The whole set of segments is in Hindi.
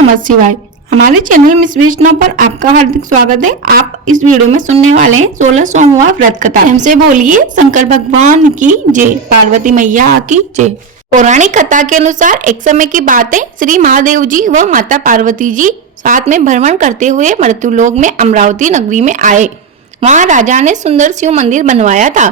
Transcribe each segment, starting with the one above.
नमः शिवाय। हमारे चैनल मिस वैष्णव पर आपका हार्दिक स्वागत है। आप इस वीडियो में सुनने वाले हैं 16 सोमवार व्रत कथा। हमसे बोलिए शंकर भगवान की जय, पार्वती मैया की जय। पौराणिक कथा के अनुसार एक समय की बात है, श्री महादेव जी व माता पार्वती जी साथ में भ्रमण करते हुए मृत्युलोक में अमरावती नगरी में आए। वहाँ राजा ने सुंदर शिव मंदिर बनवाया था।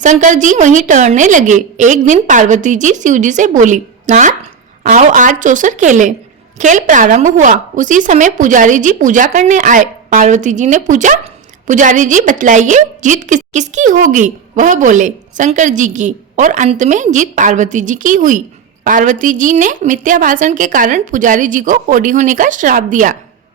शंकर जी वहीं टहलने लगे। एक दिन पार्वती जी शिव जी से बोली, नाथ आओ आज चौसर खेले। खेल प्रारंभ हुआ। उसी समय पुजारी जी पूजा करने आए। पार्वती जी ने पूछा, पुजारी जी बतलाइए जीत किसकी होगी? वह बोले, शंकर जी की। और अंत में जीत पार्वती जी की हुई। पार्वती जी ने मिथ्या भाषण के कारण पुजारी जी को कोढ़ी होने का श्राप दिया।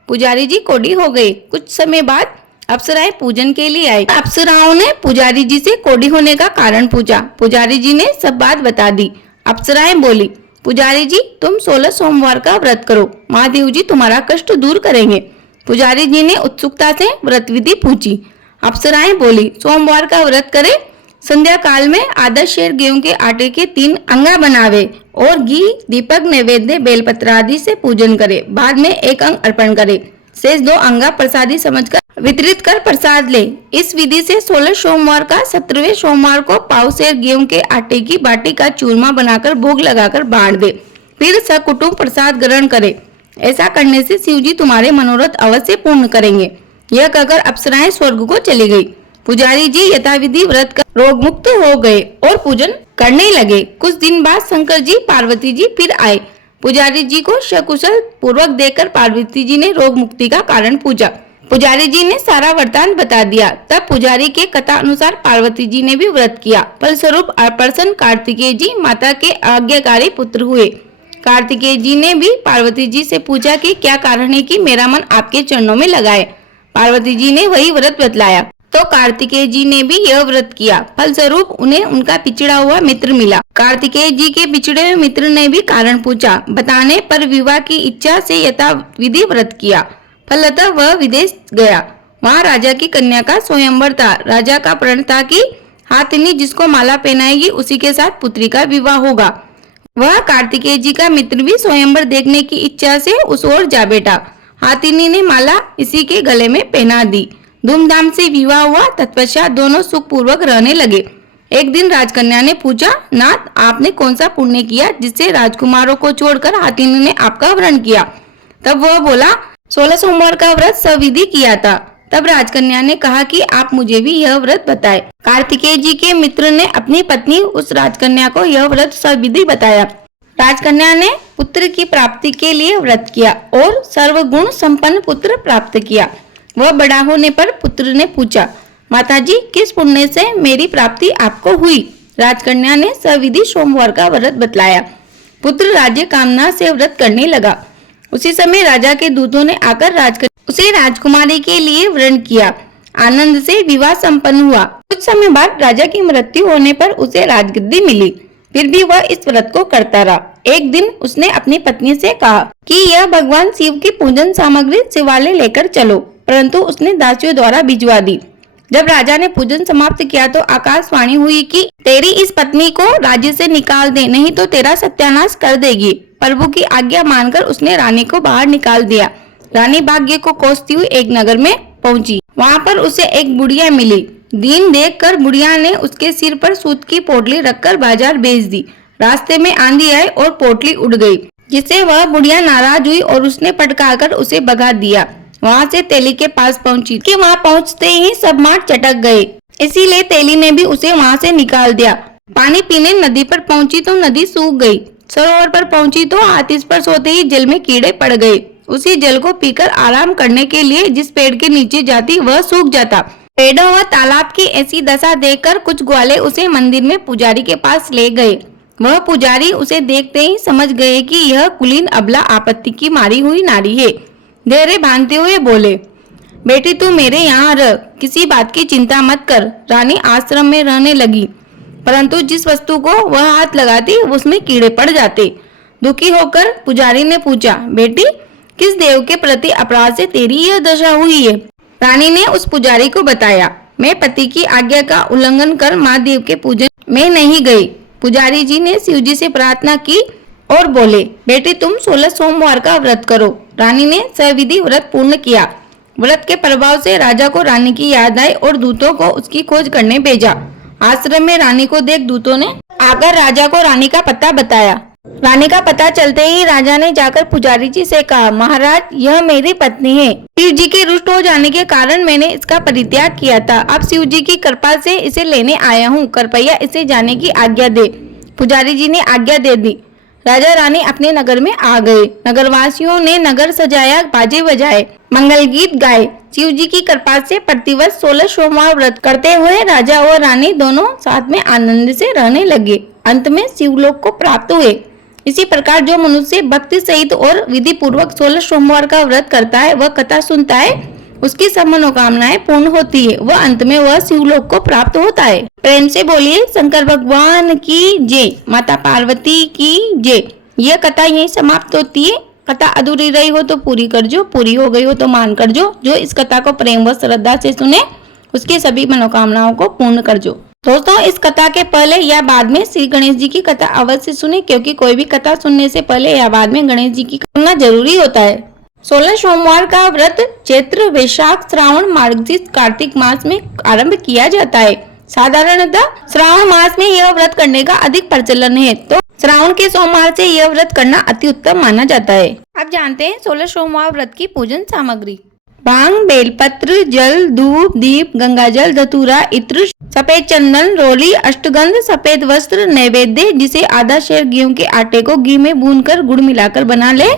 पुजारी जी कोढ़ी हो गए। कुछ समय बाद अप्सराएं पूजन के लिए आई। अप्सराओं ने पुजारी जी से कोढ़ी होने का कारण पूछा। पुजारी जी ने सब बात बता दी। अप्सराएं बोली, पुजारी जी तुम 16 सोमवार का व्रत करो, महादेव जी तुम्हारा कष्ट दूर करेंगे। पुजारी जी ने उत्सुकता से व्रत विधि पूछी। अप्सराएं बोली, सोमवार का व्रत करे, संध्या काल में आधा शेर गेहूं के आटे के 3 अंगा बनावे और घी दीपक नैवेद्य बेलपत्र आदि से पूजन करे। बाद में 1 अंग अर्पण करे, शेष 2 अंगा प्रसादी समझकर वितरित कर प्रसाद ले। इस विधि से 16 सोमवार का 17वें सोमवार को पाव शेर गेहूं के आटे की बाटी का चूरमा बनाकर भोग लगाकर बांट दे। फिर सकुटुंब प्रसाद ग्रहण करे। ऐसा करने से शिव जी तुम्हारे मनोरथ अवश्य पूर्ण करेंगे। यह कहकर अप्सराएं स्वर्ग को चली गई। पुजारी जी यथाविधि व्रत कर रोग मुक्त हो गए और पूजन करने लगे। कुछ दिन बाद शंकर जी पार्वती जी फिर आए। पुजारी जी को सकुशल पूर्वक देखकर पार्वती जी ने रोग मुक्ति का कारण पूछा। पुजारी जी ने सारा वृतांत बता दिया। तब पुजारी के कथा अनुसार पार्वती जी ने भी व्रत किया। फलस्वरूप प्रसन्न कार्तिकेय जी माता के आज्ञाकारी पुत्र हुए। कार्तिकेय जी ने भी पार्वती जी से पूछा कि क्या कारण है कि मेरा मन आपके चरणों में लगाए। पार्वती जी ने वही व्रत बतलाया तो कार्तिकेय जी ने भी यह व्रत किया। फलस्वरूप उन्हें उनका पिछड़ा हुआ मित्र मिला। कार्तिकेय जी के बिछड़े हुए मित्र ने भी कारण पूछा। बताने पर विवाह की इच्छा से यथाविधि व्रत किया। फलतः वह विदेश गया। वहाँ राजा की कन्या का स्वयंवर था। राजा का प्रण था कि हाथिनी जिसको माला पहनाएगी उसी के साथ पुत्री का विवाह होगा। वह कार्तिकेय जी का मित्र भी स्वयंवर देखने की इच्छा से उस ओर जा बैठा। हाथिनी ने माला इसी के गले में पहना दी। धूमधाम से विवाह हुआ। तत्पश्चात दोनों सुखपूर्वक रहने लगे। एक दिन राजकन्या ने पूछा, नाथ आपने कौन सा पुण्य किया जिससे राजकुमारों को छोड़कर हाथिनी ने आपका वरण किया? तब वह बोला, 16 सोमवार का व्रत सविधि किया था। तब राजकन्या ने कहा कि आप मुझे भी यह व्रत बताएं। कार्तिकेय जी के मित्र ने अपनी पत्नी उस राजकन्या को यह व्रत सविधि बताया। राजकन्या ने पुत्र की प्राप्ति के लिए व्रत किया और सर्वगुण संपन्न पुत्र प्राप्त किया। वह बड़ा होने पर पुत्र ने पूछा, माताजी किस पुण्य से मेरी प्राप्ति आपको हुई? राजकन्या ने सविधि सोमवार का व्रत बतलाया। पुत्र राज्य कामना से व्रत करने लगा। उसी समय राजा के दूतों ने आकर उसे राजकुमारी के लिए वरण किया। आनंद से विवाह संपन्न हुआ। कुछ समय बाद राजा की मृत्यु होने पर उसे राजगद्दी मिली। फिर भी वह इस व्रत को करता रहा। एक दिन उसने अपनी पत्नी से कहा कि यह भगवान शिव की पूजन सामग्री शिवालय लेकर चलो, परंतु उसने दासियों द्वारा भिजवा दी। जब राजा ने पूजन समाप्त किया तो आकाशवाणी हुई कि तेरी इस पत्नी को राज्य से निकाल दे, नहीं तो तेरा सत्यानाश कर देगी। प्रभु की आज्ञा मानकर उसने रानी को बाहर निकाल दिया। रानी भाग्य को कोसती हुई एक नगर में पहुंची। वहां पर उसे एक बुढ़िया मिली। दीन देखकर बुढ़िया ने उसके सिर पर सूत की पोटली रखकर बाजार भेज दी। रास्ते में आंधी आई और पोटली उड़ गई, जिससे वह बुढ़िया नाराज हुई और उसने पटकाकर उसे भगा दिया। वहां से तेली के पास पहुंची कि वहां पहुंचते ही सब मार्ग चटक गए, इसीलिए तेली ने भी उसे वहां से निकाल दिया। पानी पीने नदी पर पहुंची तो नदी सूख गई। सरोवर पर पहुंची तो हाथ इस पर सोते ही जल में कीड़े पड़ गए। उसी जल को पीकर आराम करने के लिए जिस पेड़ के नीचे जाती वह सूख जाता। पेड़ों व तालाब की ऐसी दशा देखकर कुछ ग्वाले उसे मंदिर में पुजारी के पास ले गए। वह पुजारी उसे देखते ही समझ गए कि यह कुलीन अबला आपत्ति की मारी हुई नारी है। धैर्य बांधते हुए बोले, बेटी तू मेरे यहाँ रह, किसी बात की चिंता मत कर। रानी आश्रम में रहने लगी, परंतु जिस वस्तु को वह हाथ लगाती उसमें कीड़े पड़ जाते। दुखी होकर पुजारी ने पूछा, बेटी किस देव के प्रति अपराध से तेरी यह दशा हुई है? रानी ने उस पुजारी को बताया, मैं पति की आज्ञा का उल्लंघन कर महादेव के पूजन में नहीं गई। पुजारी जी ने शिव जी से प्रार्थना की और बोले, बेटी तुम 16 सोमवार का व्रत करो। रानी ने सविधि व्रत पूर्ण किया। व्रत के प्रभाव से राजा को रानी की याद आई और दूतों को उसकी खोज करने भेजा। आश्रम में रानी को देख दूतों ने आकर राजा को रानी का पता बताया। रानी का पता चलते ही राजा ने जाकर पुजारी जी से कहा, महाराज यह मेरी पत्नी है। शिव जी के रुष्ट हो जाने के कारण मैंने इसका परित्याग किया था। अब शिव जी की कृपा से इसे लेने आया हूँ, कृपया इसे जाने की आज्ञा दे। पुजारी जी ने आज्ञा दे दी। राजा रानी अपने नगर में आ गए। नगरवासियों ने नगर सजाया, बाजे बजाए, मंगल गीत गाए। शिव जी की कृपा से प्रतिवर्ष 16 सोमवार व्रत करते हुए राजा और रानी दोनों साथ में आनंद से रहने लगे। अंत में शिवलोक को प्राप्त हुए। इसी प्रकार जो मनुष्य भक्ति सहित और विधि पूर्वक 16 सोमवार का व्रत करता है, वह कथा सुनता है, उसकी सब मनोकामनाएं पूर्ण होती है, वह अंत में वह शिवलोक को प्राप्त होता है। प्रेम से बोलिए शंकर भगवान की जय, माता पार्वती की जय। यह कथा यहीं समाप्त होती है। कथा अधूरी रही हो तो पूरी कर जो, पूरी हो गई हो तो मान कर जो इस कथा को प्रेम व श्रद्धा से सुने उसकी सभी मनोकामनाओं को पूर्ण कर जो। दोस्तों, इस कथा के पहले या बाद में श्री गणेश जी की कथा अवश्य सुने, क्योंकि कोई भी कथा सुनने से पहले या बाद में गणेश जी की सुनना जरूरी होता है। 16 सोमवार का व्रत चैत्र, वैशाख, श्रावण, मार्गशीर्ष, कार्तिक मास में आरंभ किया जाता है। साधारणतः श्रावण मास में यह व्रत करने का अधिक प्रचलन है, तो श्रावण के सोमवार से यह व्रत करना अति उत्तम माना जाता है। अब जानते हैं 16 सोमवार व्रत की पूजन सामग्री। भांग, बेलपत्र, जल, धूप, दीप, गंगाजल, धतूरा, इत्र, सफेद चंदन, रोली, अष्टगंध, सफेद वस्त्र, नैवेद्य जिसे आधा शेर गेहूं के आटे को घी में भूनकर गुड़ मिलाकर बना ले,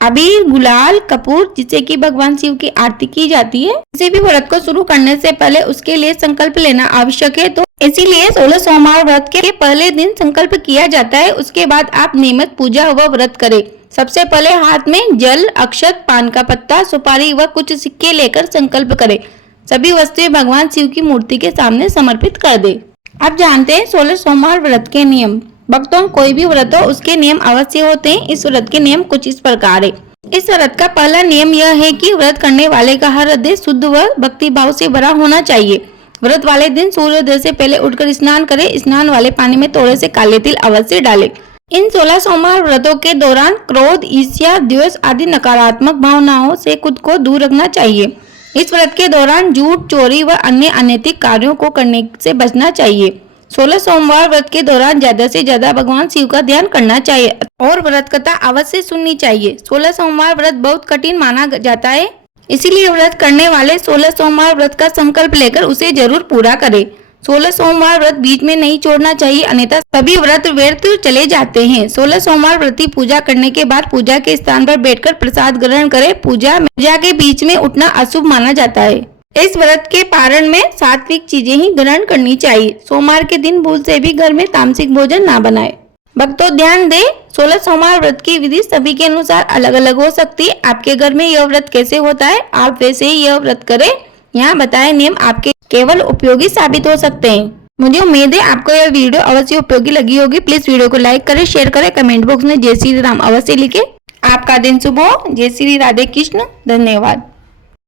अबीर, गुलाल, कपूर जिससे कि भगवान शिव की आरती की जाती है। किसी भी व्रत को शुरू करने से पहले उसके लिए संकल्प लेना आवश्यक है, तो इसीलिए 16 सोमवार व्रत के पहले दिन संकल्प किया जाता है। उसके बाद आप नियमित पूजा व व्रत करें। सबसे पहले हाथ में जल, अक्षत, पान का पत्ता, सुपारी व कुछ सिक्के लेकर संकल्प करें। सभी वस्तुएं भगवान शिव की मूर्ति के सामने समर्पित कर दे। अब जानते हैं 16 सोमवार व्रत के नियम। भक्तों, कोई भी व्रत हो उसके नियम अवश्य होते हैं। इस व्रत के नियम कुछ इस प्रकार है। इस व्रत का पहला नियम यह है कि व्रत करने वाले का हृदय शुद्ध व भक्ति भाव से भरा होना चाहिए। व्रत वाले दिन सूर्योदय से पहले उठकर स्नान करें। स्नान वाले पानी में थोड़े से काले तिल अवश्य डालें। इन 16 सोमवार व्रतों के दौरान क्रोध, ईर्ष्या, द्वेष आदि नकारात्मक भावनाओं से खुद को दूर रखना चाहिए। इस व्रत के दौरान झूठ, चोरी व अन्य अनैतिक कार्यों को करने से बचना चाहिए। 16 सोमवार व्रत के दौरान ज्यादा से ज्यादा भगवान शिव का ध्यान करना चाहिए और व्रत कथा अवश्य सुननी चाहिए। 16 सोमवार व्रत बहुत कठिन माना जाता है, इसीलिए व्रत करने वाले 16 सोमवार व्रत का संकल्प लेकर उसे जरूर पूरा करें। 16 सोमवार व्रत बीच में नहीं छोड़ना चाहिए, अन्यथा सभी व्रत व्यर्थ चले जाते हैं। 16 सोमवार व्रती पूजा करने के बाद पूजा के स्थान पर बैठकर प्रसाद ग्रहण करें। पूजा के बीच में उठना अशुभ माना जाता है। इस व्रत के पारण में सात्विक चीजें ही ग्रहण करनी चाहिए। सोमवार के दिन भूल से भी घर में तामसिक भोजन ना बनाए। भक्तों ध्यान दें, 16 सोमवार व्रत की विधि सभी के अनुसार अलग अलग हो सकती है। आपके घर में यह व्रत कैसे होता है, आप वैसे ही यह व्रत करें। यहाँ बताए नियम आपके केवल उपयोगी साबित हो सकते हैं। मुझे उम्मीद है आपको यह वीडियो अवश्य उपयोगी लगी होगी। प्लीज वीडियो को लाइक करें, शेयर करें, कमेंट बॉक्स में जय श्री राम अवश्य लिखें। आपका दिन शुभ हो। जय श्री राधे कृष्ण। धन्यवाद।